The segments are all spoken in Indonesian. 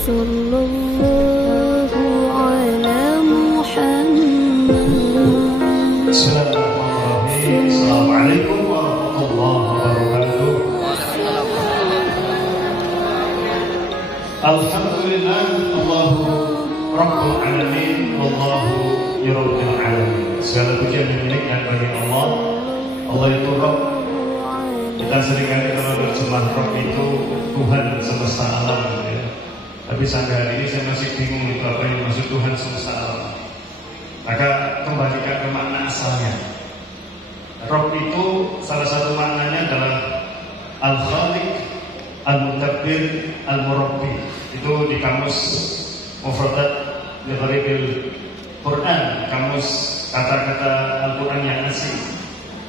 Sallallahu ala Muhammad. Bismillahirrahmanirrahim. Assalamualaikum warahmatullahi wabarakatuh. Alhamdulillah, Allahu Rabbul Alamin, Wallahu Rabbil Alamin. Segala pujian dan miliknya bagi Allah. Allah itu Rabb. Kita seringkali kalau berjemaah Rabb itu Tuhan semesta alam, ya. Tapi sampai hari ini saya masih bingung itu apa yang maksud Tuhan semesta alam. Maka kembalikan ke makna asalnya. Rabb itu salah satu maknanya adalah Al-Khaliq, Al-Mutabbir, Al-Murabbi. Itu di kamus Mufradat Ligharibil Quran, kamus kata-kata Al-Quran yang asli.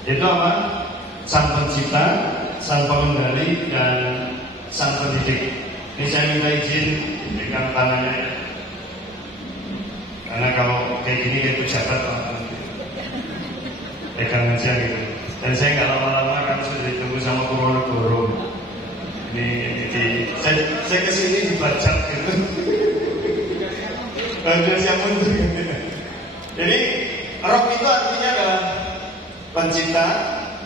Itu apa? Sang pencipta, sang pengendali, dan sang pendidik. Ini saya minta izin dengan tangannya, karena kalau kayak gini kayak pejabat pegang aja gitu. Dan saya nggak lama-lama kan sudah ditunggu sama Purworegoro. Saya kesini dibajak gitu. Ada siapa itu? Jadi Rob itu artinya adalah pencipta,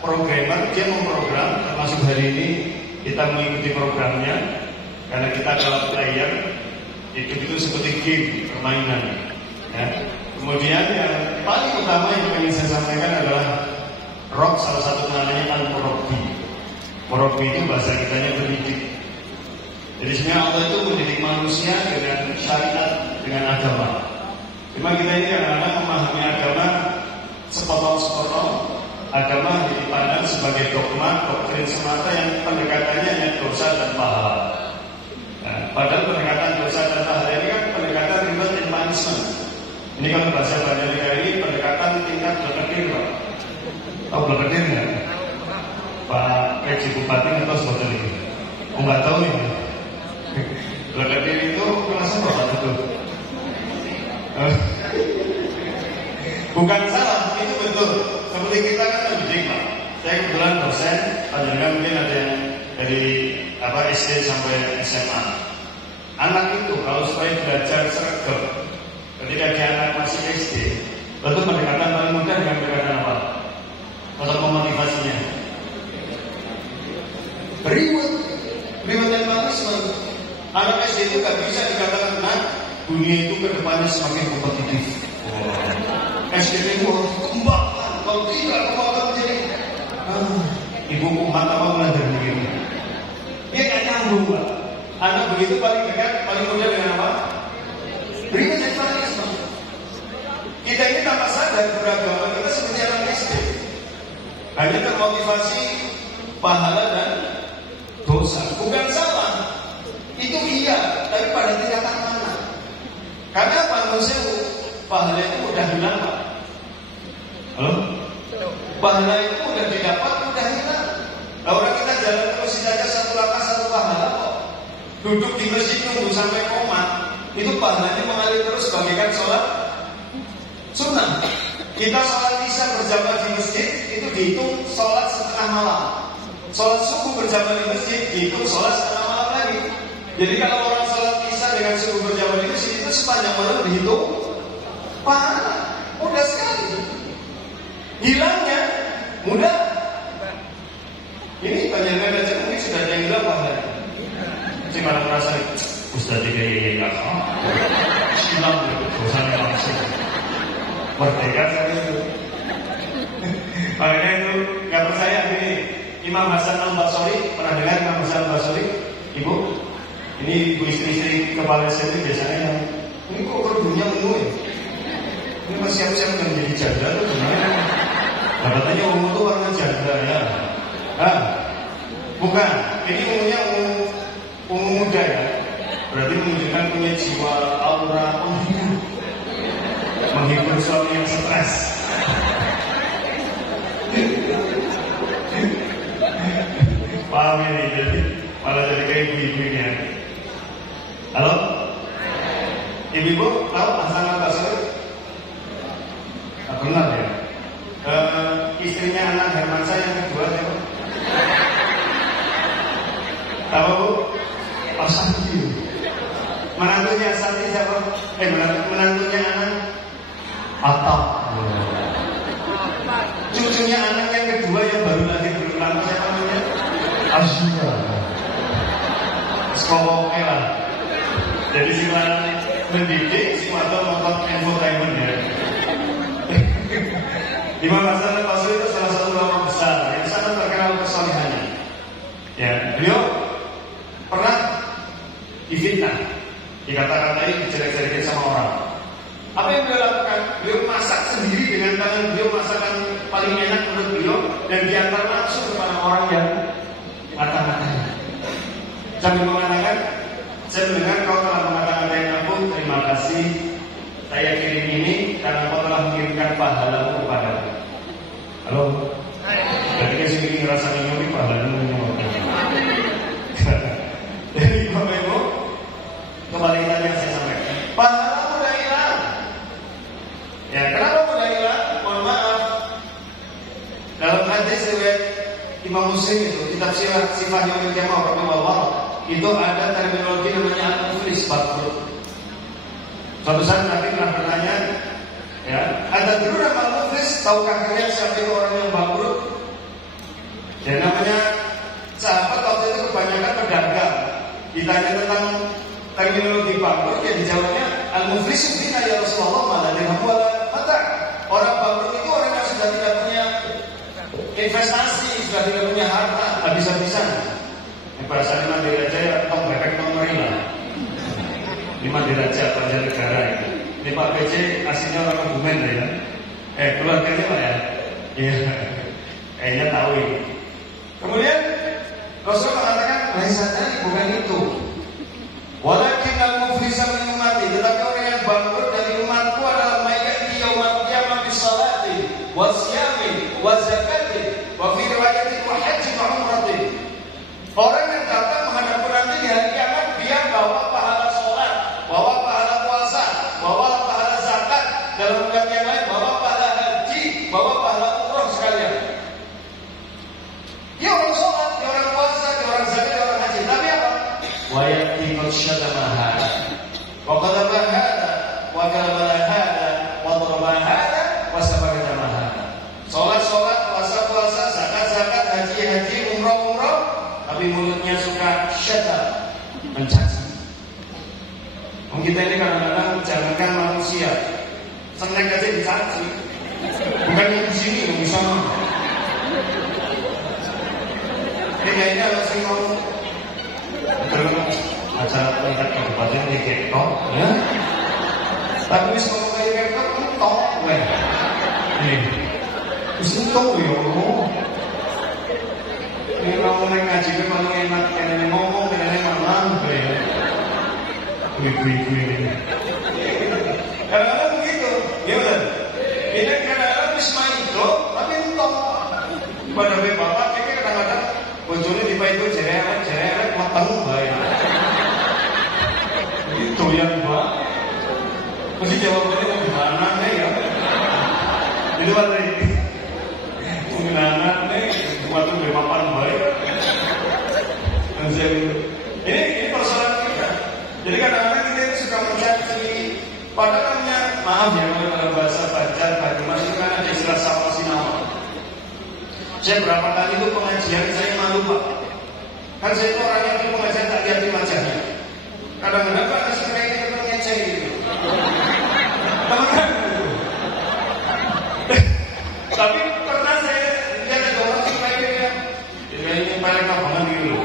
programmer. Dia memprogram, termasuk hari ini kita mengikuti programnya. Karena kita kalau player, hidup itu seperti game, permainan, ya. Kemudian yang paling utama yang ingin saya sampaikan adalah Rob, salah satu namanya Al-Murabbi. Murabbi itu bahasa kitanya pendidik. Jadi sebenarnya Allah itu mendidik manusia dengan syariat, dengan agama. Cuma kita ini kadang-kadang memahami agama sepotong-sepotong. Agama dipandang sebagai dogma, doktrin semata yang pendekatannya hanya dosa dan pahala. Nah, padahal pendekatan dosa dan pahala ini kan pendekatan reward and punishment. Ini kalau bahasa Banjarnegara ini pendekatan tingkat blekedir, Pak. Tahu blekedir nggak? Pak PJ Bupati atau sebagainya ini? Oh, nggak tahu ini. Blekedir itu kelasnya Bapak betul. Bukan salah, itu betul. Seperti kita kan mendidik, Pak. Saya kebetulan dosen, panjenengan mungkin ada yang dari SD sampai SMA. Anak itu kalau supaya belajar sergap, ketika dia anak masih SD, tentu pendekatan paling mudah dengan pendekatan apa? Untuk memotivasinya. Reward dan punishment. Anak SD itu gak bisa dikatakan, nah, dunia itu ke depannya semakin kompetitif. SD itu harus kembangkan, kalau tidak kembangkan menjadi ibu umat apa belajar begini. Dia gak nyambung, Pak. Anak begitu paling dekat, paling mudah dengan apa? Reward dan punishment. Kita ini tanpa sadar beragama kita seperti anak SD. Hanya termotivasi pahala dan dosa. Bukan salah. Itu iya, tapi pada tingkatan mana? Karena manusia pahala itu mudah hilang, Pak. Halo? Pahala itu mudah didapat, mudah hilang. Nah, orang kita jalan terus saja satu langkah satu pahala kok. Duduk di masjid tunggu sampai komat, itu pahalanya mengalir terus bagaikan sholat sunnah. Kita sholat isya berjamaah di masjid itu dihitung sholat setengah malam. Sholat subuh berjamaah di masjid dihitung sholat setengah malam lagi. Jadi kalau orang sholat isya dengan subuh berjamaah di masjid itu sepanjang malam dihitung pahala. Mudah sekali. Hilangnya mudah. Ini banyak aja mungkin sudah ada yang hilang pahalanya. Jadi malah merasa Ustaz kayak hilang dosanya langsung. Merdeka sekali itu. Makanya itu nggak percaya ini Imam Hasan Al-Basri, pernah dengar Imam Hasan Al-Basri? Ibu, ini ibu istri kepala saya biasanya yang ini kok kerudungnya penuh ya? Ini masih siap-siap menjadi janda tuh gimana? Nah, katanya ungu itu warna janda ya. Bukan, ini ungunya ungu muda ya. Berarti menunjukkan punya jiwa aura menghibur suami yang stres. Paham ini, jadi malah jadi kayak ibu-ibu ini ya. Halo? Ibu-ibu tahu Hasan Al-Basri? Benar ya? Istrinya anak Hermansyah yang kedua siapa? Tahu? Pasangki. Menantunya Santi siapa? Menantunya Anang Atap. Cucunya anak yang kedua yang baru lahir belum lama siapa namanya? Azura. Sekolah lah. Jadi si mana mendidik, si mana nonton infotainment ya. Imam Hasan al-Basri itu salah satu ulama besar yang sangat terkenal kesolehannya. Ya, beliau pernah difitnah, dikata-katai, dijelek-jelekin sama orang. Apa yang beliau lakukan? Beliau masak sendiri dengan tangan beliau, masakan paling enak menurut beliau, dan diantar langsung kepada orang yang mata-matanya. Sambil mengatakan, saya mendengar kau telah mengata-ngatain aku, terima kasih. Saya kirim ini karena kau telah mengirimkan pahalamu kepadaku. Halo? Jadi kasih bikin ngerasa nyuri pahalamu nyuri. Jadi Bapak Ibu, kembali tadi yang saya sampaikan. Pahalamu udah hilang. Ya, kenapa udah hilang? Mohon maaf. Dalam hadis riwayat Imam Muslim itu, kitab Sifah Yaumil Qiyamah rahimahullah, itu ada terminologi namanya al-muflis bangkrut. Suatu saat Nabi pernah bertanya, ya, ada dulu nama al-muflis, tahukah kalian siapa itu orang yang bangkrut? Dan namanya sahabat waktu itu kebanyakan pedagang. Ditanya tentang terminologi bangkrut, ya dijawabnya al-muflis bina ya Rasulullah malah dengan mata. Orang bangkrut itu orang yang sudah tidak punya investasi, sudah tidak punya harta, habis-habisan. Bahasa Lima Diraja ya, tong bebek tong merila. Lima Diraja Banjarnegara itu. Ini Pak PC aslinya orang Kebumen ya. Keluarganya lah ya. Iya. Kayaknya tahu ini. Kemudian Rasul mengatakan, bahasanya bukan itu. Walakin al-muflisa min ummati, tetapi orang yang bangkrut dari umatku adalah mayyati yaumal qiyamah bis salati was siyami was zakati wa fi riwayatin wa hajji wa umratin. Orang yang datang menghadap nanti di hari kiamat, dia bawa pahala sholat, bawa pahala puasa, bawa pahala zakat, dalam riwayat yang lain bawa pahala haji, bawa pahala umroh sekalian. Dia orang sholat, dia orang puasa, dia orang zakat, dia orang haji. Tapi apa? Wa yati qadsyatamaha wa qadama hada wa kalama hada wa daraba hada wa sabaqatamaha. Sholat, puasa, zakat, haji, umroh, tapi mulutnya suka syata, mencaci. Kita ini kadang-kadang jangankan manusia, snack aja dicaci. Bukan yang di sini, yang di sana. Kayaknya ada sih mau acara tingkat kabupaten di Ketok, ya. Tapi bisa ngomong kayak Ketok, entok, weh. Nih, bisa entok ya Allah. Ini ngomong ngaji itu paling enak, kayaknya ngomong, kayaknya malam, ya. Ibu-ibu ini. Kadang-kadang begitu, ya betul. Ini kadang-kadang bisa itu, tapi entok. Pada bapak, kayaknya kadang-kadang bojone dipaitu jerek, mateng bae. Itu yang Pak. Mesti jawabannya mau gimana nih ya? Itu apa tadi? Gimana nih? Waktu berpapan bae. Ini persoalan kita. Jadi kadang-kadang kita ini suka mencaci. Padahal namanya, maaf ya kalau dalam bahasa Banjar, Banyumas itu kan ada istilah sapa sinawal. Saya berapa kali itu pengajian saya malu Pak. Kan saya itu orangnya itu pengajian tak lihat di wajahnya. Kadang-kadang Pak nasi kayak kita ngecek gitu. Teman-teman. Tapi pernah saya lihat ada orang sih kayak dia ini paling abangan gitu.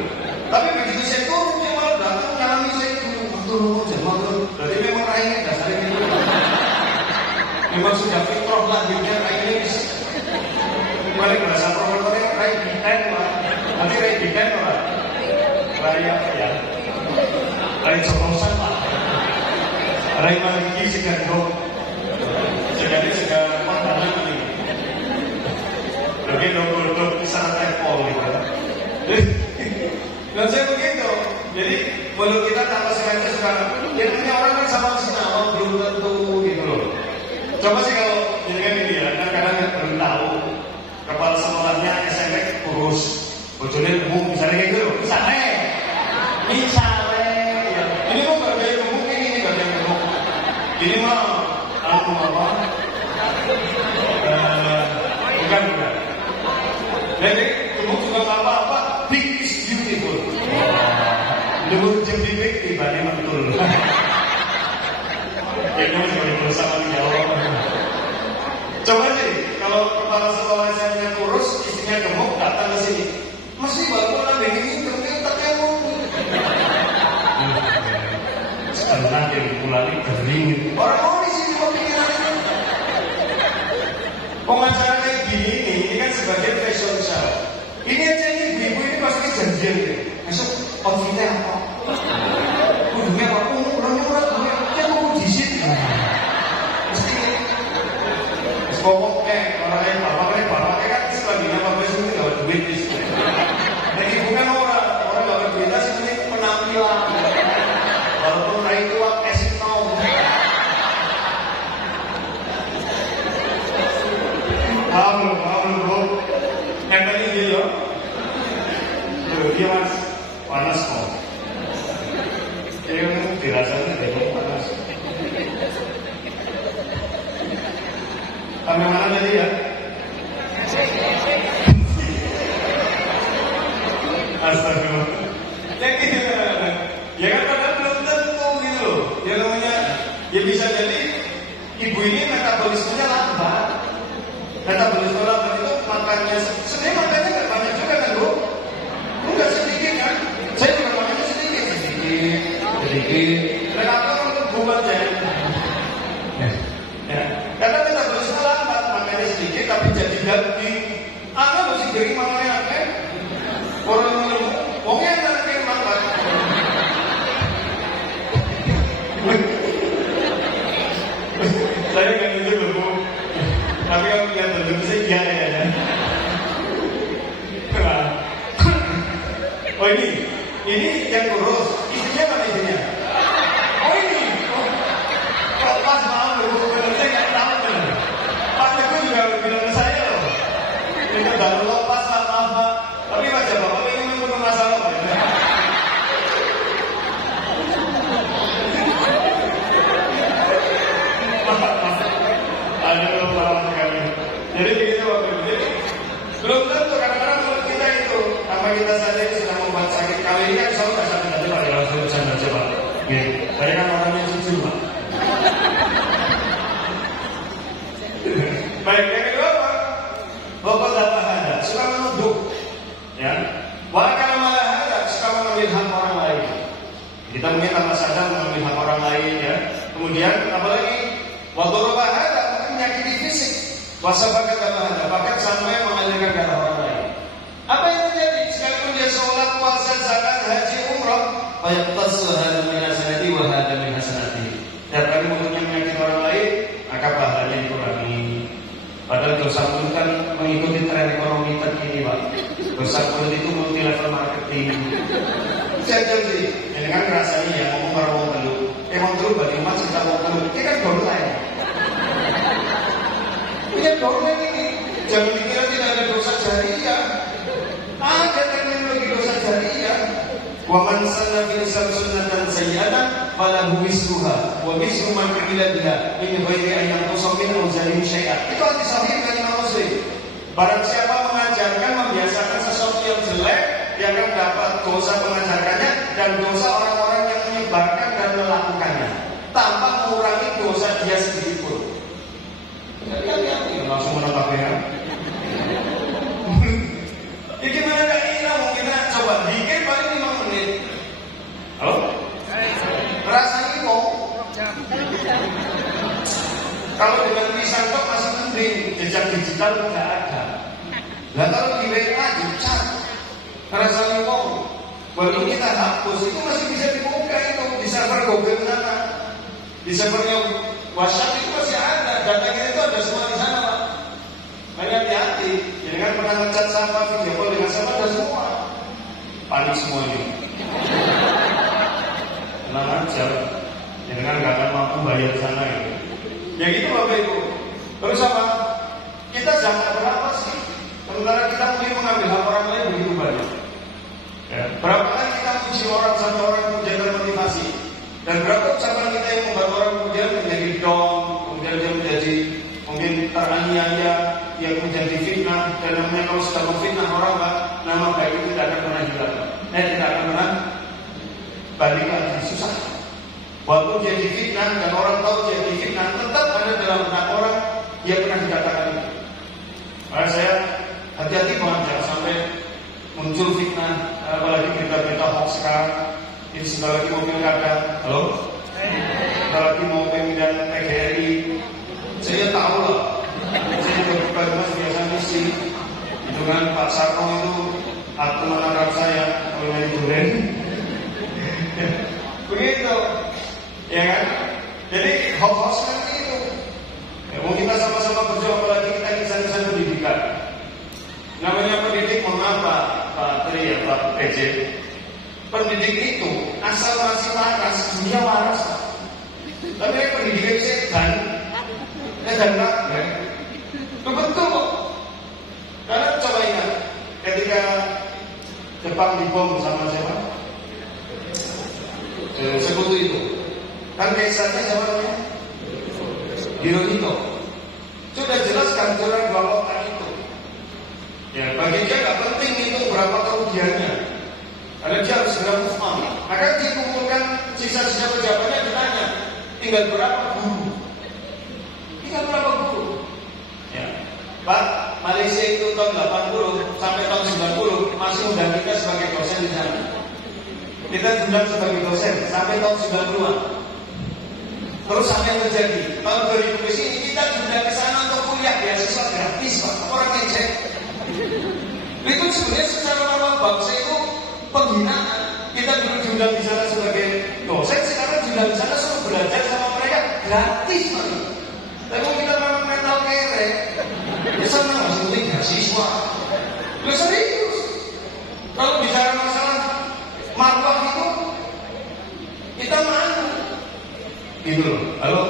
Tapi begitu saya turun dia malah datang nyalami saya dulu. Turun jangan turun. Berarti memang raihnya dasarnya gitu. Memang sudah fitrah lah dia raihnya bisa. Balik bahasa promotornya raih biten Pak. Nanti raih biten Pak. Raih apa ya? Raih cokosan Pak. Raih maliki segandong. Jadi segala mantannya ini. Jadi dok bisa tepol gitu. Dan saya begitu. Jadi mulut kita tanpa sengaja sekarang. Yang punya orang kan sama sinawal belum tentu gitu loh. Coba sih kalau jenengan ini ya, kadang-kadang belum tahu. Kepala sekolahnya SMP kurus, bojone gemuk, misalnya kayak gitu, misalnya, ya. Ini kok gak kayak gemuk Ini mah aku apa? Bukan. Jadi gemuk juga apa-apa. Big is beautiful. Lebih jadi big dibanding betul. Itu sebagai bersama di Jawa. Coba sih, kalau kepala sekolah saya kurus, istrinya gemuk, datang ke sini. Masih baru orang begini, tapi tak mau. Sekarang yang mulai kering. Orang-orang di sini kepikiran. Pengacara kayak gini nih, ini kan sebagai fashion show. Ini aja ini ibu ini pasti janjian deh. Besok outfitnya apa? Kudunya apa? Orangnya orang dia mau di sini. Mesti ngomong orang bapaknya kan sebagian apa besok itu gak duit di sini. Jadi bukan orang gak duit sih penampilan. Walaupun naik uang esik mau. Halo bro. Yang tadi dia loh. Dia mas panas kok. Dia dirasanya dia panas. Sampai mana tadi ya? Astagfirullah. Yang gitu ya kan padahal belum tentu gitu loh. Ya namanya, ya bisa jadi ibu ini metabolismenya lambat. Metabolisme lambat itu makannya, sebenarnya makannya nggak banyak juga kan bro? Enggak sedikit kan? Saya juga makannya sedikit. Dan apa untuk buat saya? Ya, karena metabolisme lambat, makannya sedikit tapi jadi daging. Anda mesti gering makannya apa? Orang ngomongnya nanti makan. Saya nggak gitu loh bu. Tapi kalau lihat bentuk saya iya ya. Oh ini yang kurus. Istrinya mana istrinya? Oh ini. Kalau pas malam bu, benar saya nggak tahu benar. Pas itu juga bilang ke saya loh. Itu baru lepas maaf. Tapi baca bapak ini memang masalah pak. Aduh, lama sekali. Jadi begitu Bapak Ibu. Jadi belum tentu kadang-kadang mulut kita itu apa kita saja itu sudah membuat sakit. Kali ini kan selalu kasar saja Pak. Ya langsung bercanda aja Pak. Saya kan orangnya jujur Pak. Baik, yang kedua Pak. Bapak dapat ada suka menuduh. Ya. Bahkan malah ada suka mengambil hak orang lain. Kita mungkin tanpa sadar mengambil hak orang lain ya. Kemudian apalagi wadorobah ada menyakiti fisik, wasabakat ada bahkan sampai mengalirkan darah orang lain. Apa yang terjadi? Sekalipun dia sholat, puasa, zakat, haji, umrah, fayaqtasu hada min hasanati wa hada min hasanati. Setiap kali mulutnya menyakiti orang lain, maka pahalanya dikurangi. Padahal dosa mulut kan mengikuti tren ekonomi terkini Pak. Dosa mulut itu multi level marketing. Saya sih, dengan rasanya ya ngomong orang mau dulu. Emang dulu bagi umat kita mau dulu. Ini kan downline. Punya downline ini. Jangan dikira tidak ada dosa jariah. Ada teknologi dosa jariah. Wa man sanna fil Islam sunnatan sayyi'atan falahu wisruha wa wisru man 'amila biha min ghairi an yanqusa min awzarihim syai'an. Itu hadis sahih dari Imam Muslim. Barang siapa mengajarkan, membiasakan sesuatu yang jelek, dia akan dapat dosa mengajarkannya dan dosa orang-orang yang menyebarkan dan melakukannya tanpa mengurangi dosa dia sedikit pun. Jadi langsung menetapkan. Ya gimana gak enak, mungkin coba dikit paling 5 menit. Halo? Rasanya kok kalau dengan tulisan kok masih penting, jejak digital tidak ada. Nah kalau di WA dicat, rasanya kok walaupun kita hapus itu masih bisa dibuka itu di server Google sana, di servernya WhatsApp itu masih ada, datanya itu ada semua di sana Pak. Makanya hati-hati, jangan pernah ngecat siapa, video call dengan siapa ada semua, panik semuanya. Tenang aja, jangan nggak akan mampu bayar sana gitu. Yang itu Bapak Ibu. Terus apa? Kita jangan berapa sih? Sementara kita mungkin mengambil hak orang lain begitu banyak. Ya. Berapa kali kita puji orang sampai orang kemudian termotivasi, dan berapa ucapan kita yang membuat orang kemudian menjadi ada namanya kalau sudah memfitnah orang, Pak, nama baik itu tidak akan pernah hilang. Tidak akan pernah balik lagi, susah. Walaupun dia difitnah dan orang tahu dia difitnah, tetap ada dalam benak orang dia pernah dikatakan itu. Maka saya hati-hati banget jangan sampai muncul fitnah, apalagi berita-berita hoax sekarang. Ini sebentar lagi mau pilkada, halo? Sebentar lagi mau pemilihan PGRI. Saya tahu lah. Saya juga pribadi mas biasa misi. Itu kan Pak Sarno itu teman akrab saya, kalau main duren. Begitu, ya kan? Jadi hoax kan itu. Ya, mau kita sama-sama berjuang, apalagi kita insan-insan pendidikan. Namanya pendidik, mohon maaf Pak Tri ya, Pak PJ. Pendidik itu asal masih waras, dunia waras. Tapi pendidikan setan, dan rakyat, itu betul kok. Karena coba ingat, ketika Jepang dibom sama siapa? Sekutu itu, kan kaisarnya siapa namanya? Hirohito. Sudah jelas kehancuran dua kota itu. Ya, bagi dia nggak penting itu berapa kerugiannya. Karena dia harus segera move on. Maka dikumpulkan sisa-sisa pejabatnya, ditanya, tinggal berapa guru? Tinggal berapa guru? Ya, Pak, Malaysia itu tahun 80 sampai tahun 90 masih undang kita sebagai dosen di sana. Kita diundang sebagai dosen sampai tahun 90-an. Terus apa yang terjadi? Tahun 2000 ke sini kita diundang ke sana untuk kuliah beasiswa gratis, Pak. Orang ngecek. Itu sebenarnya secara nama bangsa itu penghinaan. Kita dulu diundang di sana sebagai dosen, sekarang diundang di sana suruh belajar sama mereka gratis, Pak. Tapi kita memang mental kere. Ya sama masih penting beasiswa. Lu serius? Kalau bicara masalah marwah itu kita malu. Gitu loh. Halo?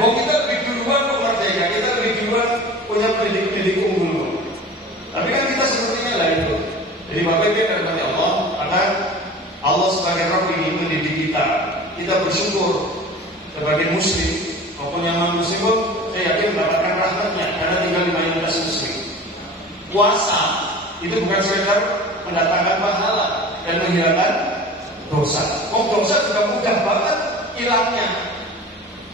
Mau kita lebih duluan kok merdeka, kita lebih duluan punya pendidik unggul. Tapi kan kita sepertinya lah itu. Jadi Bapak Ibu dan Allah, maka Allah sebagai Rabb ingin mendidik kita. Kita bersyukur sebagai Muslim maupun yang non Muslim pun saya yakin mendapatkan rahmatnya karena tinggal di mayoritas Muslim. Puasa itu bukan sekedar mendatangkan pahala dan menghilangkan dosa. Dosa juga mudah banget hilangnya.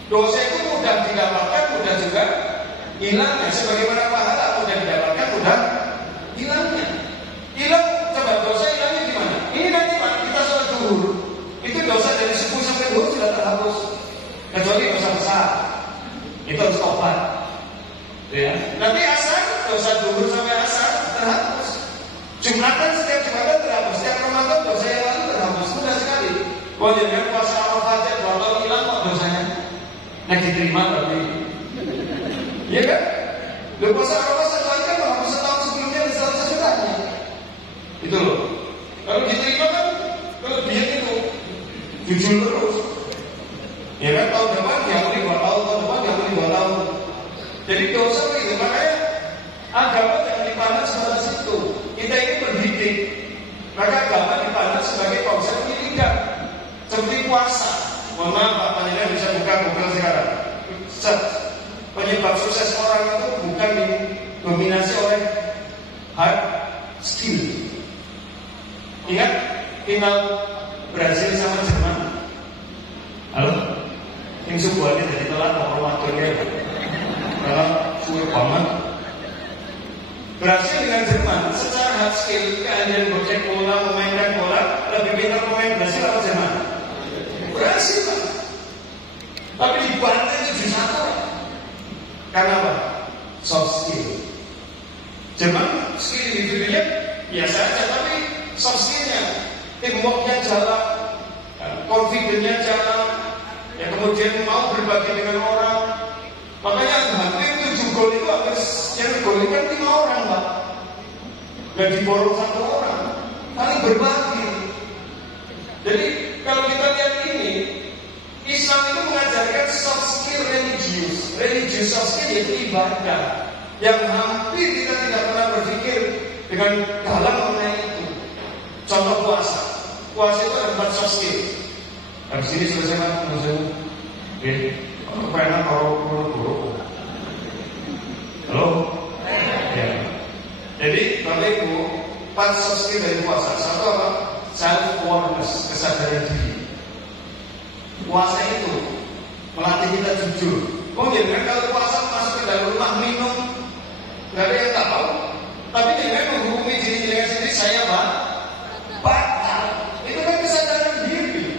Dosa itu mudah didapatkan, mudah juga hilangnya. Sebagaimana pahala mudah didapatkan, mudah hilangnya. Hilang, coba dosa hilangnya gimana? Ini nanti Pak, kita sholat zuhur. Itu dosa dari subuh sampai zuhur sudah terhapus. Kecuali dosa besar. Itu harus tobat. Ya. Nanti asar, dosa zuhur sampai asar terhapus. Jumatan setiap Jumatan terhapus. Setiap Ramadan dosa yang lalu terhapus. Mudah sekali. Kalau jangan puasa Arafat 2 tahun hilang kok dosanya. Nah diterima tapi. Iya kan? Lu puasa Arafat 1 kali kan menghapus setahun sebelumnya dan setahun sesudahnya. Itu loh. Kalau diterima kan, kalau dia itu jujur terus. Ya kan, tahun depan diampuni 2 tahun, tahun depan diampuni 2 tahun. Jadi dosa itu, makanya agama jangan dipandang sebatas itu. Kita ini berdidik, maka agama dipandang sebagai konsep pendidikan. Seperti puasa. Mohon maaf Pak, panjenengan bisa buka Google sekarang. Penyebab sukses orang itu bukan didominasi oleh hard skill. Ingat final Brazil sama Jerman. Halo? Yang sebuahnya jadi telat mau waktunya karena suwe banget. Brazil dengan Jerman secara hard skill, keahlian gocek bola, memainkan bola, lebih pintar pemain Brazil atau Jerman? Brazil Pak. Tapi dibantai 7-1. Karena apa? Soft skill. Jerman skill individunya biasa aja, tapi soft skillnya, teamworknya jalan, confidence-nya jalan, ya kemudian mau berbagi dengan orang. Makanya hampir 7 gol itu habis yang gol kan 5 orang Pak. Gak diborong 1 orang, kali berbagi. Jadi kalau kita lihat ini, Islam itu mengajarkan soft skill religius. Religius soft skill yaitu ibadah yang hampir kita tidak pernah berpikir dengan dalam mengenai itu. Contoh puasa. Puasa itu ada 4 soft skill. Habis ini selesai Pak, oke. Pernah kalau buruk. Halo? Ya. 4 soft skill dari puasa. Satu apa? Self awareness, kesadaran diri. Puasa itu melatih kita jujur. Jangan kalau puasa masuk ke dalam rumah minum, nggak ada yang tahu. Tapi jangan menghukumi diri sendiri, saya batal. Itu kan kesadaran diri.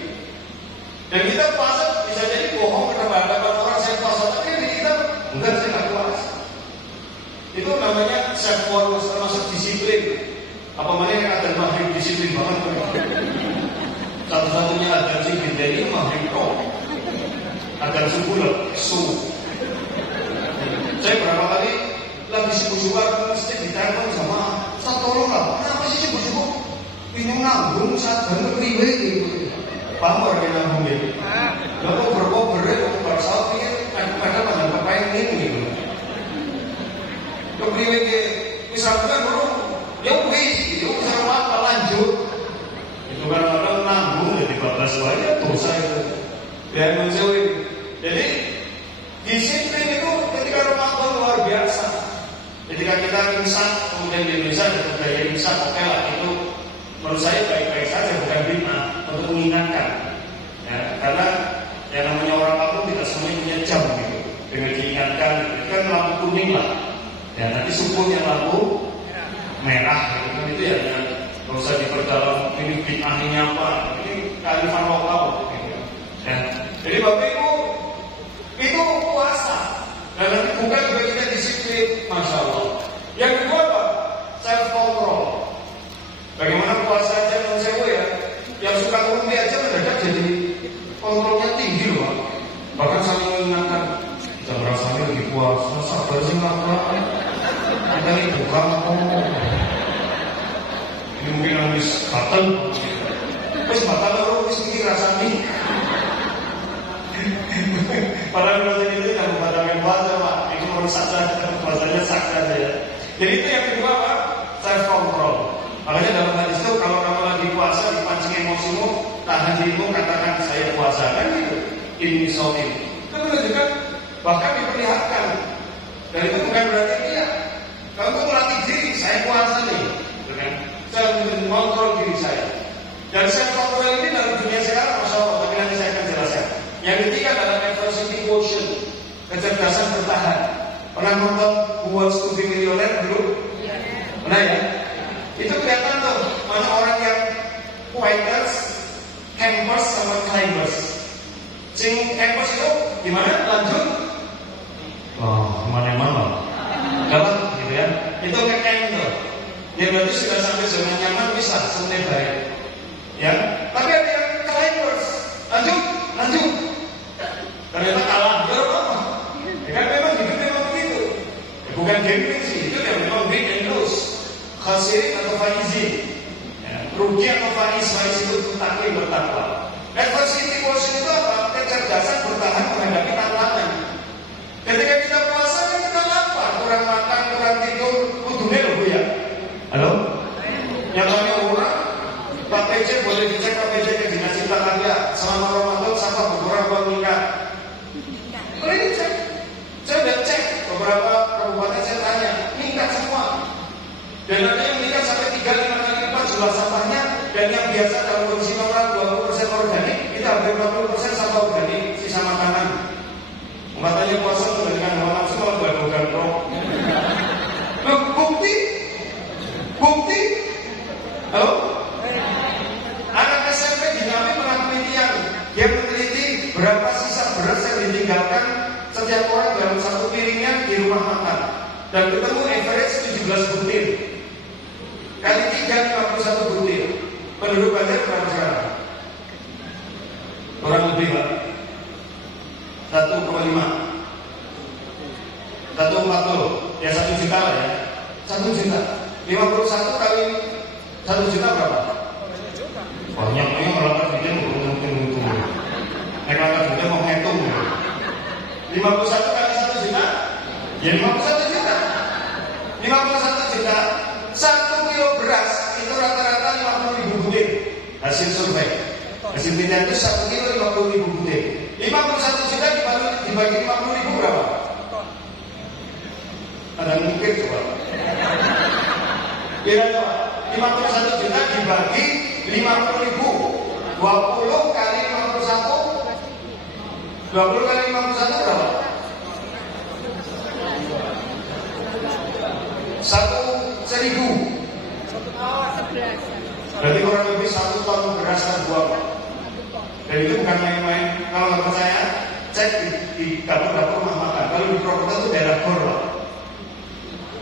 Dan kita puasa bisa jadi bohong kepada orang saya puasa, tapi diri kita enggak, saya nggak puasa. Itu namanya self awareness, termasuk disiplin. Apa mana yang ada maghrib disiplin banget. Satu-satunya ada sih beda ini maghrib kok. Ada subuh subuh. Saya berapa kali lagi sibuk-sibuk mesti ditelepon sama saya, tolong lah, kenapa sih sibuk-sibuk bingung nanggung saat dan keriwe gitu. Pamor dia nanggung ya. Lalu berkober bersahut pikir kadang pada papain ini gitu. Keriwe gitu. Misalkan dulu ya wis, ya usah apa lanjut. Itu kan orang nanggung jadi bablas wae dosa itu. Dan menjauhi. Jadi disiplin itu ketika Ramadan luar biasa. Ketika kita imsak, kemudian di Indonesia ada budaya imsak, oke lah, itu menurut saya baik-baik saja, bukan bid'ah, untuk mengingatkan. Ya, karena yang namanya orang kampung tidak semuanya punya jam gitu. Dengan diingatkan, itu kan lampu kuning lah. Ya, nanti subuhnya lampu merah gitu. Itu ya, nggak usah diperdalam ini bid'ahnya apa. Ini kearifan lokal gitu. Ya. Jadi Bapak Ibu, itu puasa. Dan nanti bukan juga kita disiplin, Masya Allah. Yang kedua apa? Self control. Bagaimana puasa aja menurut saya ya, yang suka ngomong aja mendadak jadi kontrolnya tinggi loh. Bahkan saling mengingatkan, jangan rasanya lagi puasa, sabar sih nggak. Kita ini bukan ini mungkin habis batal. Terus batal lalu habis mikir rasanya. Padahal kalau itu tidak membatalkan puasa, Pak. Itu merusak saja, puasanya sak saja ya. Jadi itu yang kedua, Pak, self control. Makanya dalam hadis itu kalau kamu lagi puasa dipancing emosimu, tahan dirimu, katakan saya puasa, kan gitu. Ini sotim. Itu menunjukkan bahkan diperlihatkan. Dan itu bukan berarti dia. Kalau itu melatih diri, saya puasa nih, gitu kan? Saya mengontrol diri saya. Dan self control ini dalam dunia sekarang, Masya Allah, tapi nanti saya akan jelaskan. Yang ketiga adalah adversity quotient, kecerdasan bertahan. Pernah nonton Who Wants to Be Millionaire dulu? Pernah ya? Itu kelihatan tuh mana orang yang quitters, campers sama climbers. Sing campers itu gimana? Lanjut? Oh, kemana-mana. Dapat gitu ya? Itu ke camp tuh. Dia berarti sudah sampai zona nyaman bisa sebenarnya baik. Ya, tapi ada yang climbers. Lanjut. Ternyata kalah, ya apa? Ya kan memang hidup memang begitu. Ya, bukan gambling sih, itu yang memang win and lose. Khasirin atau faizin. Ya, rugi atau faiz itu taklim bertakwa. Adversity quotient itu apa? Kecerdasan bertahan menghadapi tantangan. Ketika kita puasa kan kita lapar, kurang makan, kurang tidur, kudune loh Bu ya. Halo? Yang namanya orang Pak PC boleh dicek Pak PC ke Dinas Cipta Karya selama Ramadan siapa berkurang uang nikah. Boleh dicek. Saya udah cek beberapa kabupaten, saya tanya nikah semua. Dan ada yang nikah sampai 3-5 kali lipat jumlah sampahnya. Dan yang biasa dalam kondisi normal 20% organik, kita hampir 40% sampah organik, sisa makanan. Katanya puasa itu dengan hawa nafsu malah badogan roh. Loh, bukti? Halo? Anak SMP di Nabi pernah penelitian. Dia meneliti berapa sisa beras yang ditinggalkan setiap orang dalam satu piringnya di rumah makan. Dan ketemu average 17 butir. Kali 3, 51 butir. Penduduk Banjar berapa sekarang? Kurang lebih Pak 1,5 140. Ya 1 juta lah ya. 1 juta 51 kali 1 juta berapa? Banyaknya kalau kan bikin mungkin kalau juga mau ngitung 51 kali 1 juta ya 51 juta 51 juta 1 kilo beras itu rata-rata 50.000 butir. Hasil survei, hasil penelitian itu 1 kilo 50.000 butir. 51 juta dibagi 50.000 berapa? Ada mungkin coba kira-kira 51 juta dibagi 50 ribu, 20 kali 51, 20 kali 51 berapa? 1.000. Berarti kurang lebih 1 ton beras terbuang. Dan itu bukan main-main. Kalau nggak percaya, cek di dapur-dapur rumah makan. Kalau di Purwokerto itu daerah Gor, Pak.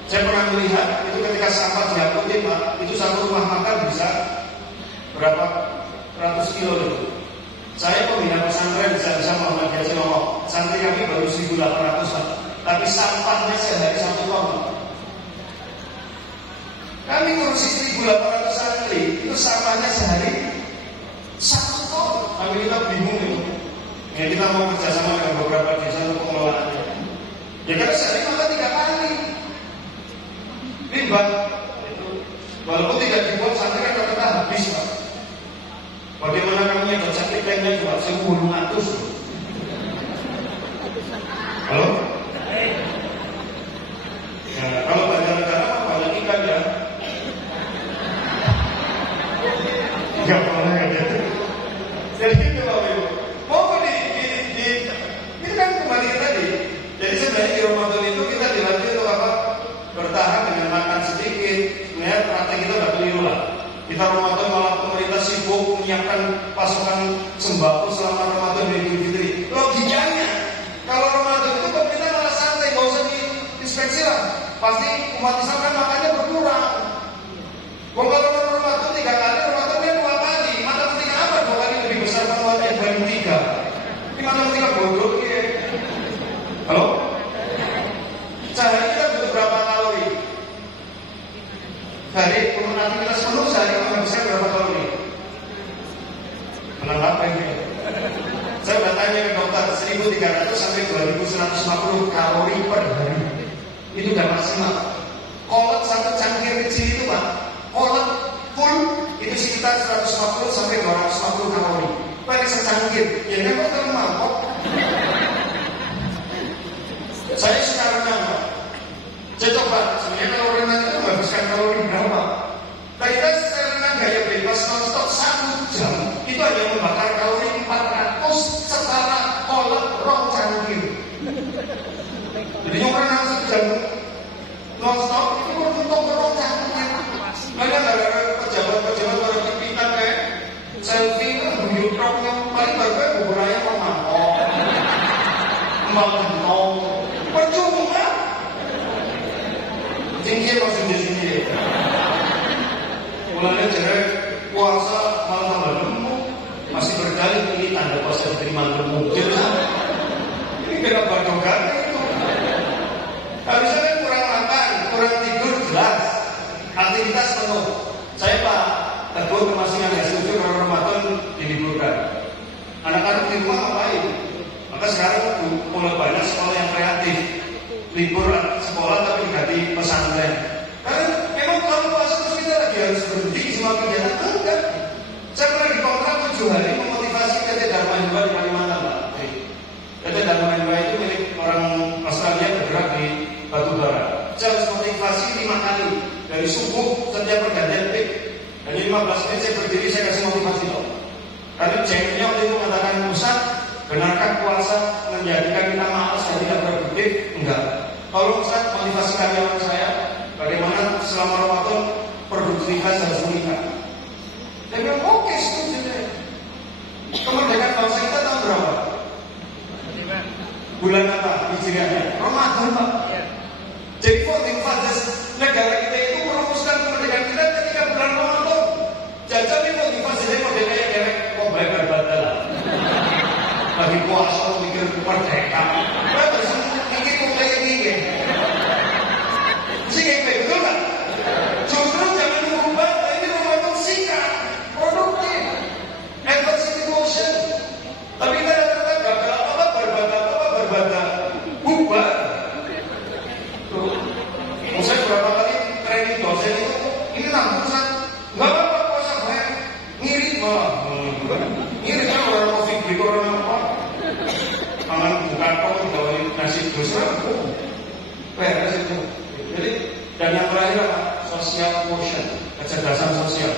Saya pernah melihat itu ketika sampah diangkutin, Pak, itu satu rumah makan bisa berapa ratus kilo itu. Saya pembina pesantren di Sana Muhammadiyah Cilongok. Santri kami baru 1.800, Pak. Tapi sampahnya sehari 1 ton, Pak. Kami ngurusi 1.800 santri, itu sampahnya sehari 1 ton. Kami kita bingung itu. Ya kita mau kerjasama dengan beberapa desa untuk pengelolaannya. Ya karena sehari makan 3 kali. Limbah, walaupun tidak dibuang santri kan rata-rata habis, Pak. Bagaimana kami yang sakit lainnya juga 10.000. Halo? Ya, kalau banyak negara banyak ikan ya. Enggak boleh aja. Jadi itu Bapak Ibu. Mau ini kan kembali ke tadi. Jadi sebenarnya di Ramadan itu kita dilatih untuk apa? Bertahan dengan makan sedikit. Sebenarnya praktek kita udah keliru lah. Kita Ramadan malah pemerintah sibuk menyiapkan pasokan sembako selama Ramadan dan Idul Fitri. Logikanya, kalau Ramadan itu pemerintah malah santai, gak usah diinspeksi lah. Pasti umat Islam kan makannya berkurang. Kalau Ramadan 3 kali, Ramadan kan 2 kali. Matematika apa 2 kali lebih besar pengeluarannya dibanding 3? Ini matematika bodoh ya. Halo? Sehari kita butuh berapa kalori? Sehari untuk aktivitas penuh sehari menghabiskan berapa kalori? Menang apa ini? Saya udah tanya ke dokter, 1.300 sampai 2.150 kalori per hari. Itu udah maksimal. Kolak satu cangkir kecil itu, Pak, kolak full itu sekitar 150 sampai 250 kalori. Paling secangkir, ya kan kok terlalu mangkok. Saya suka renang, Pak. Saya coba, sebenarnya kalau renang itu menghabiskan kalori berapa? Tapi kita saya renang gaya bebas non-stop 1 jam, itu hanya membakar kalori 400 setara kolak rong cangkir. Jadi yang renang 1 jam non-stop itu beruntung rong cangkir. Banyak gara-gara pejabat-pejabat pada pimpinan kayak selfie kan buyut rok yang paling bagus bubur ayam sama mangkok. Mbak Gentong percuma. Tinggi maksudnya sini. Mulanya jadi puasa malah tambah gemuk. Masih berdalih ini tanda puasa diterima gemuk. Ini kena badogan itu. Harusnya kan kurang makan, kurang tidur jelas. Aktivitas penuh. Saya Pak Teguh termasuk yang nggak setuju kalau Ramadan diliburkan. Anak-anak di rumah ngapain? Maka sekarang mulai banyak sekolah yang kreatif. Libur sekolah tapi diganti pesantren. Karena memang kalau puasa terus kita lagi harus berhenti semua kegiatan. Enggak. Saya pernah dikontrak 7 hari memotivasi PT Dharma Himba di Kalimantan, Pak. PT Dharma Himba itu milik orang Australia bergerak di Batubara. Saya harus motivasi 5 kali dari subuh setiap pergantian peak. Dan 15 menit saya berdiri, saya kasih motivasi loh. Karena jengnya waktu itu mengatakan, Ustaz, benarkah puasa menjadikan kita malas dan tidak produktif? Enggak. Kalau Ustaz motivasi karyawan saya, bagaimana selama Ramadan produktivitas harus meningkat. Dia bilang, oke, setuju deh. Kemerdekaan bangsa kita tahun berapa? Bulan apa? Hijriahnya? Ramadan, Pak. Jadi founding fathers negara kita itu merumuskan kemerdekaan kita ketika bulan Ramadan. Jajal ini founding fathers model kayak derek, kok baik berbeda lah. Lagi puasa mikir merdeka. Terus mikir kok kayak gini. Sih kayak betul nggak? Justru jangan merubah. Ini Ramadan singkat, produktif, adversity motion. Tapi kita rata-rata gagal apa berbeda, bubar. Saya berapa kali training dosen itu, ini langsung Ustaz, nggak apa-apa puasa gue, ngirit malah, ngirit kan orang covid di corona apa, tangan buka kok gawain nasi dosa, beres itu. Jadi dan yang terakhir apa? Social motion, kecerdasan sosial.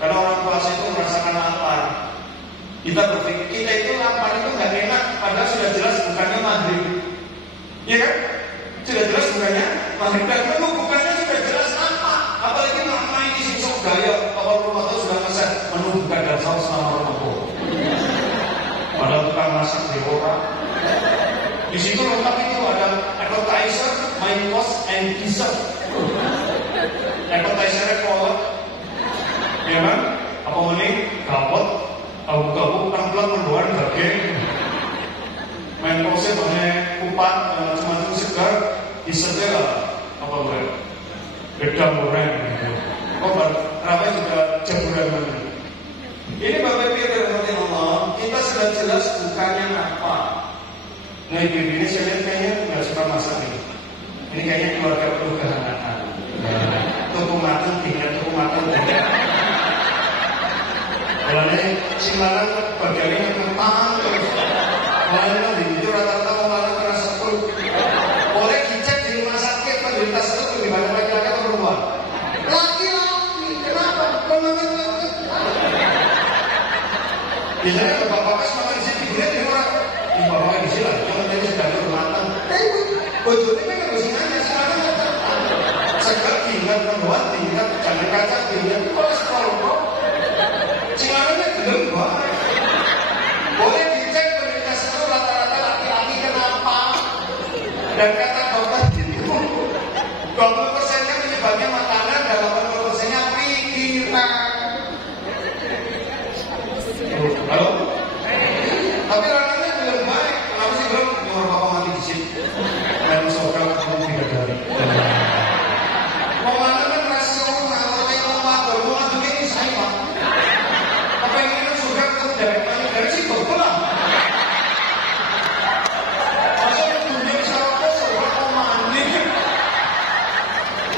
Karena orang tua saya itu merasakan lapar. Kita berpikir kita itu lapar itu nggak enak, padahal sudah jelas bukannya maghrib, ya kan? Sudah jelas bukannya maghrib dan menu bukannya sudah jelas apa. Apalagi mama ini sisok gaya, awal rumah itu sudah ngeset menu buka dan saus sama Ramadan. Padahal tukang masak di orang. Di situ lengkap itu ada appetizer, main course, and dessert. Appetizer-nya kolak, ya kan? Apa mending gabut, gabut pelan-pelan mendoan daging. Main course-nya banyak kupat, macam-macam segar, dessert-nya lah apa gue? Gedang goreng. Oh, kenapa juga jamuran? Ini Bapak Ibu yang Allah, kita sudah jelas bukannya apa. Nah, ibu-ibu ini saya lihat kayaknya nggak suka masak ini. Ini kayaknya keluarga perlu kehangatan. Tunggu matang, tinggal tunggu matang. Kalau ini si malang bagiannya kentang terus. Kalau ini itu rata-rata mau malang keras 10. Boleh dicek di rumah sakit penderita itu gimana laki-laki atau perempuan? Laki-laki, kenapa? Laki. Biasanya bapak-bapak semakin di sini, ibunya di orang. Di bapak di sini lah, yang tadi sudah ada matang. Bojone kan harus nanya, sekarang segera tinggal, membuat tinggal, jangan kacang tinggal, kolesterol kok. Singaranya belum banget. Boleh dicek penderita seluruh rata-rata laki-laki kenapa? Dan kata dokter gitu, 20%-nya penyebabnya makanan dan 80%-nya pikiran. Halo? Tapi orangnya belum baik. Kenapa sih belum? Nyuruh bapak mati di sini. Dan surga kamu tidak dari. Mau mana kan rasional, kalau yang mau matur, mau matur ini saya pak. Apa yang ingin surga kamu dari situ pulang. Masa dunia bisa apa surga mau mandi?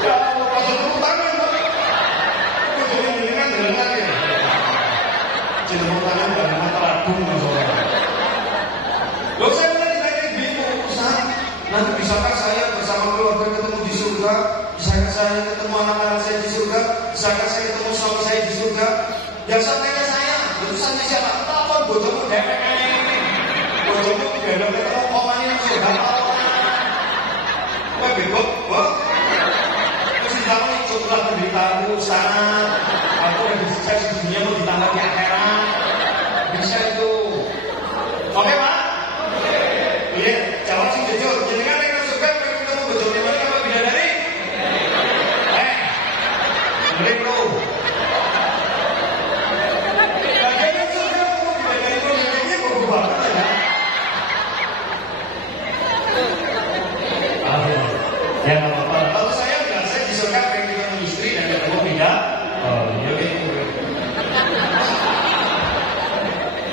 Ya Allah, pasal tepuk tangan pak. Aku jadi ini kan jalan lagi. Jadi tepuk tangan dan mata ladung masalah. Loh saya bilang ditanya bingung, Ustaz, nanti bisakah saya bersama keluarga ketemu di surga? Bisakah saya ketemu anak-anak saya di surga? Bisakah saya ketemu suami saya di surga? Yang sampaikan saya, terus sampai siapa? Telepon bodohmu dewek ini. Bodohmu tidak ada ketemu omani yang surga. Wah bebek, wah. Terus kamu ikutlah penderitaanmu, Ustaz. Aku yang disiksa di dunia mau ditambah di akhirat. Bisa itu. Oke Pak? Iya, jawab sih jujur. Jadi kan yang surga pengen ketemu bojone mana apa bidadari? Dengerin bro. Bagian surga ketemu bidadari bro, ini bodoh banget aja. Ya nggak apa-apa. Kalau saya bilang saya di surga pengen ketemu istri dan ketemu beda. Oh iya gitu.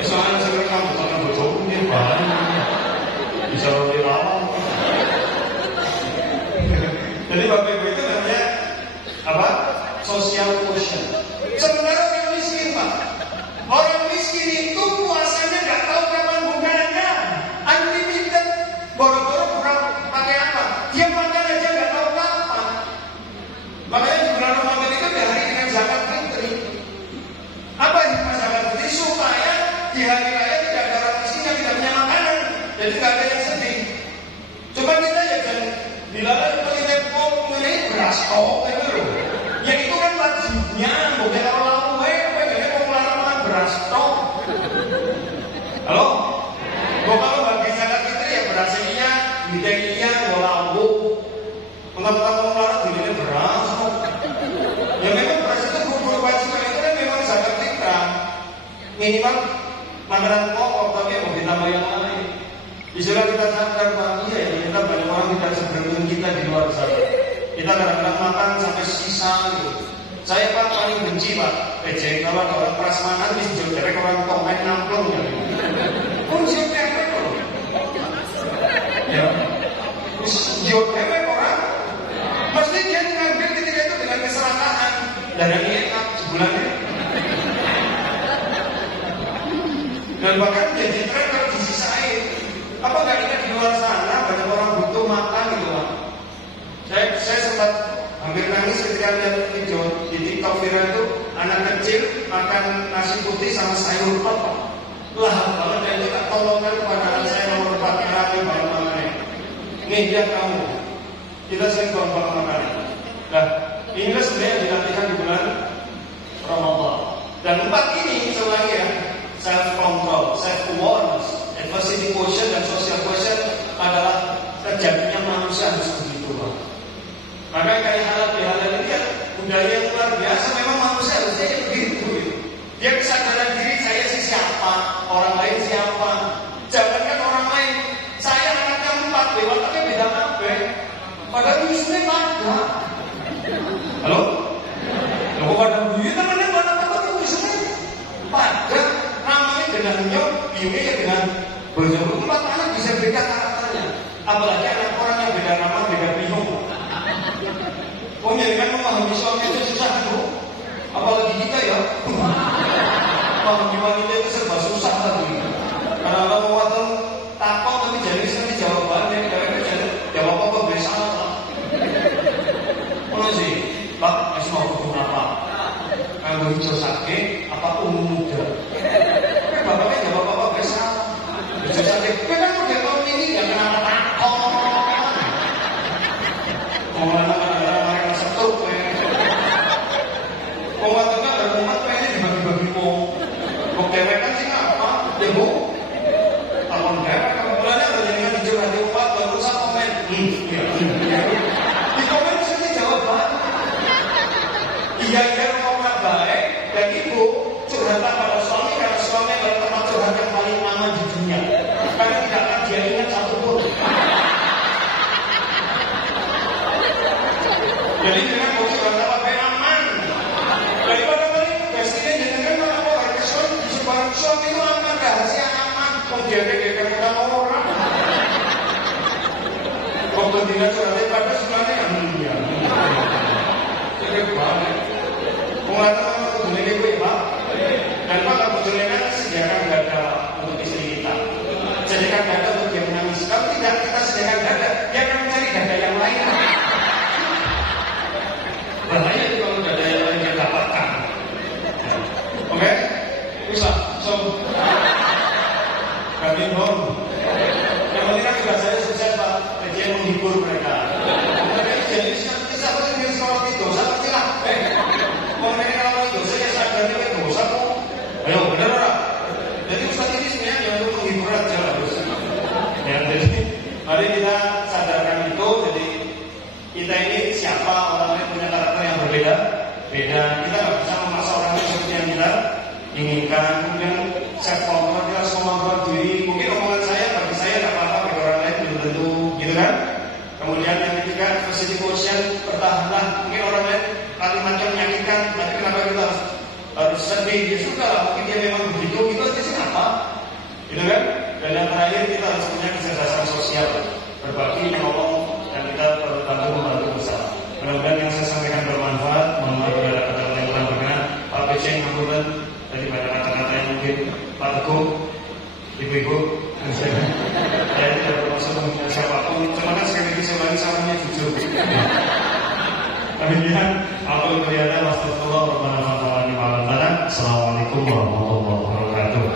Soalnya saya kamu sama bodoh ini banyak. Bisa lebih lama. Jadi Bapak Ibu itu namanya apa? Social quotient. Sebenarnya orang miskin Pak. Orang miskin itu puasanya nggak tahu kapan bukanya. Unlimited. Boro-boro buka pakai apa? Dia makan aja nggak tahu kapan. Makanya di bulan Ramadan itu dihari dengan zakat fitri. Apa hikmah zakat fitri? Supaya di hari raya tidak ada orang miskin yang tidak punya makanan. Jadi nggak ada yang sedih. Coba kita ya kan dilarang penelitian milih beras kok itu loh. Yang itu kan wajibnya, bukan kalau pengennya mau melarang beras kok. Halo? Kok kalau bagi zakat fitri ya beras iya, bidang iya, walau. Mentang-mentang mau melarang dirinya beras kok. Ya memang beras itu bubur wajiban itu kan memang zakat fitrah. Minimal makanan pokok tapi mau ditambah yang lain. Disuruh kita sadar Pak, iya ya kita banyak orang tidak seberuntung kita di luar sana. Kita kadang-kadang makan sampai sisa gitu. Saya Pak paling benci Pak, kalau ada orang prasmanan di jodoh orang komen namplung ya. Kok jodoh loh? Ya, jodoh orang. Pasti dia ngambil ketika itu dengan keserakahan dan yang enak sebulan ini. Dan bahkan jadi tren kalau disisain. Apa nggak ingat di luar sana banyak orang butuh makan gitu Pak? Saya sempat hampir nangis ketika lihat video di TikTok viral putih sama sayur tok. Lahap banget dan itu tak tolongkan kepada anak saya nomor 4 yang lagi baru makan. Nih dia kamu. Kita sering baru makan. Nah, inilah sebenarnya dilatihkan di bulan Ramadan. Dan 4 ini selain ya, self control, self awareness, adversity quotient dan social quotient adalah terjadinya manusia harus begitu. Maka kayak halal ini kan budaya yang luar biasa. Memang manusia harusnya begitu. Dia kesadaran diri, saya sih siapa, orang lain siapa. Jangankan orang lain, saya anaknya 4 dewa tapi beda apa? Padahal Yusuf pada. Halo? Loh pada bunyi namanya apa tuh Yusuf? Pada namanya dengan nyok, biungnya ya dengan berjauh 4 anak bisa beda karakternya. Apalagi anak orang yang beda nama, beda bingung. Oh jadi kan memahami suami itu susah tuh. Apalagi kita ya. Memahami wanita itu serba susah tadi. Karena orang waktu takut tapi jadi sering jawabannya. Karena jawab apa biasa lah. Mana sih? Pak, masih mau ketemu apa? Kalau hijau sakit, apa umum muda? Tapi bapaknya jawab apa biasa. Hijau sakit. Kan udah tahun ini ya kenapa takut? Mau anak-anak setuk. Pembuatannya ada umat pengen dibagi-bagi mau dewek kan sih apa? Ya bu, kalau dewek kebetulannya ada yang dicurhat di umat baru saya komen. Di komen sini jawaban. Iya ngomong baik dan ibu curhatan pada suami karena suami adalah tempat curhat yang paling aman di dunia. Karena tidak akan dia ingat satu pun. Jadi dengan bukti bahwa aman. Daripada pastinya jangan kalau harga suami itu aman, rahasia aman. Menggeber-geber dengan orang. Waktu tidak curhatnya pada sebenarnya iya. Jadi banget. Mengatakan kebetulan itu ya Pak. Dan Pak kebetulan kan sediakan dada untuk istri kita. Sediakan dada untuk dia menangis. Kalau tidak kita sediakan dada, dia akan mencari dada yang lain. Bahaya itu kalau dada yang lain dia dapatkan. Oke? Bisa. So kami dong. Yang penting kan juga saya sukses Pak. Dia menghibur mereka. Jadi siapa sih yang sekolah itu? Dosa pasti lah. Mau mereka kalau itu saya sadar itu dosa kok. Ayo benar orang. Jadi Ustaz ini sebenarnya yang untuk menghibur aja lah dosa. Ya jadi mari kita sadarkan itu. Jadi kita ini siapa, orang lain punya karakter yang berbeda. Beda. Kita nggak bisa memaksa orang lain seperti yang kita inginkan. Kemudian self control kita harus memantau diri. Mungkin omongan saya bagi saya nggak apa-apa, bagi orang lain belum tentu, gitu kan? Kemudian yang ketiga, adversity quotient, bertahanlah. Mungkin orang lain kalimatnya menyakitkan, tapi kenapa kita harus sedih? Ya sudah lah, mungkin dia memang begitu, itu aja sih apa? Gitu kan? Dan yang terakhir kita harus punya kecerdasan sosial, berbagi, menolong, dan kita perlu membantu bersama. Mudah-mudahan yang saya sampaikan bermanfaat. Mohon maaf bila ada kata-kata yang kurang berkenan. Pak PC ngapunten daripada kata-kata yang mungkin Pak Teguh, Ibu-ibu, saya tidak bermaksud menghina siapapun. Cuma kan sekali lagi saya ulangi salamnya jujur. Demikian aku berada. Wassalamualaikum warahmatullahi wabarakatuh.